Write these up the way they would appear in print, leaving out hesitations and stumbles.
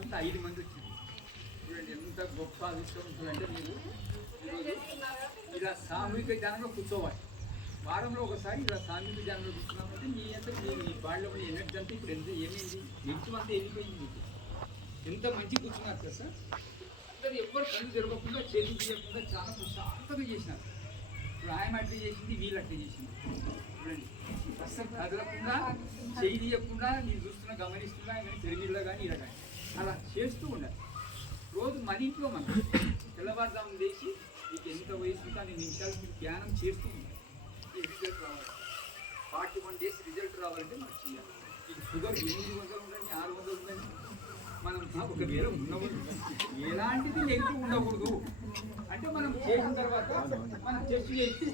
ఉంటే 5 మంది వచ్చింది. చూడండి ఎంత గొప్ప అదృష్టం ఉంటుందంటే మీరు ఈరోజు ఇలా సామూహిక ధ్యానంలో కూర్చోవాలి. వారంలో ఒకసారి ఇలా సామూహిక ధ్యానంలో కూర్చున్నామంటే మీ అంతా మీ బాడీలో ఉన్న ఎనర్జీ అంతా ఇప్పుడు ఎంత ఏమైంది, నెగిటివ్ అంతా వెళ్ళిపోయింది. మీకు ఎంత మంచి కూర్చున్నారు కదా సార్. అందరూ ఎవ్వరు కళ్ళు జరగకుండా చేతులు తీయకుండా చాలా ప్రశాంతంగా చేసినారు. ఇప్పుడు ఆయన అట్లా చేసింది, వీళ్ళు అట్లా చేసింది. చూడండి అస్సలు కదలకుండా చేయి తీయకుండా నేను చూస్తున్నా గమనిస్తున్నా కానీ తిరిగిలో కానీ ఇలా కానీ అలా చేస్తూ ఉండాలి. రోజు మన ఇంట్లో మనం తెల్లవారుజామున లేచి మీకు ఎంత వయసు ఉంటే అన్ని నిమిషాలు మీరు ధ్యానం చేస్తూ ఉండాలి. రిజల్ట్ రావాలి. 41 days రిజల్ట్ రావాలంటే మనకు చేయాలి. ఇది షుగర్ 800 ఉండండి, 600 ఉండండి, మనం ఒకవేళ ఉన్నవాళ్ళు ఎలాంటిది నెగిటివ్ ఉండకూడదు అంటే మనం చేసిన తర్వాత మనం టెస్ట్ చేసి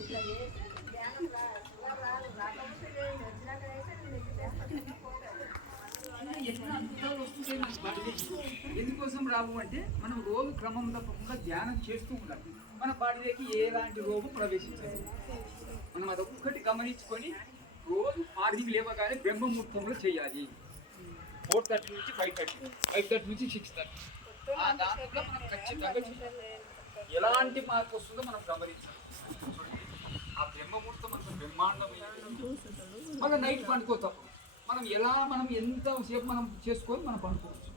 ఎట్లా అద్భుతాలు వస్తుంటాయి మన బాడీకి. ఎందుకోసం రావు అంటే మనం రోజు క్రమం తప్పకుండా ధ్యానం చేస్తూ ఉండాలి. మన బాడీలోకి ఎలాంటి రోగం ప్రవేశించాలి మనం అదొక్కటి గమనించుకొని రోజు మార్నింగ్ లేవగానే బ్రహ్మముహూర్తంలో చేయాలి. 4:30 నుంచి 5:30, 5:30 నుంచి 6:30. దాంట్లో మనం ఖచ్చితంగా చేయాలి. ఎలాంటి మార్పు వస్తుందో మనం గమనించాలి. ఆ బ్రహ్మముహూర్తం అంత బ్రహ్మాండమైనది. మళ్ళీ నైట్ పండుకోతాం మనం ఎలా మనం ఎంతసేపు మనం చేసుకొని మనం పండుకోవచ్చు.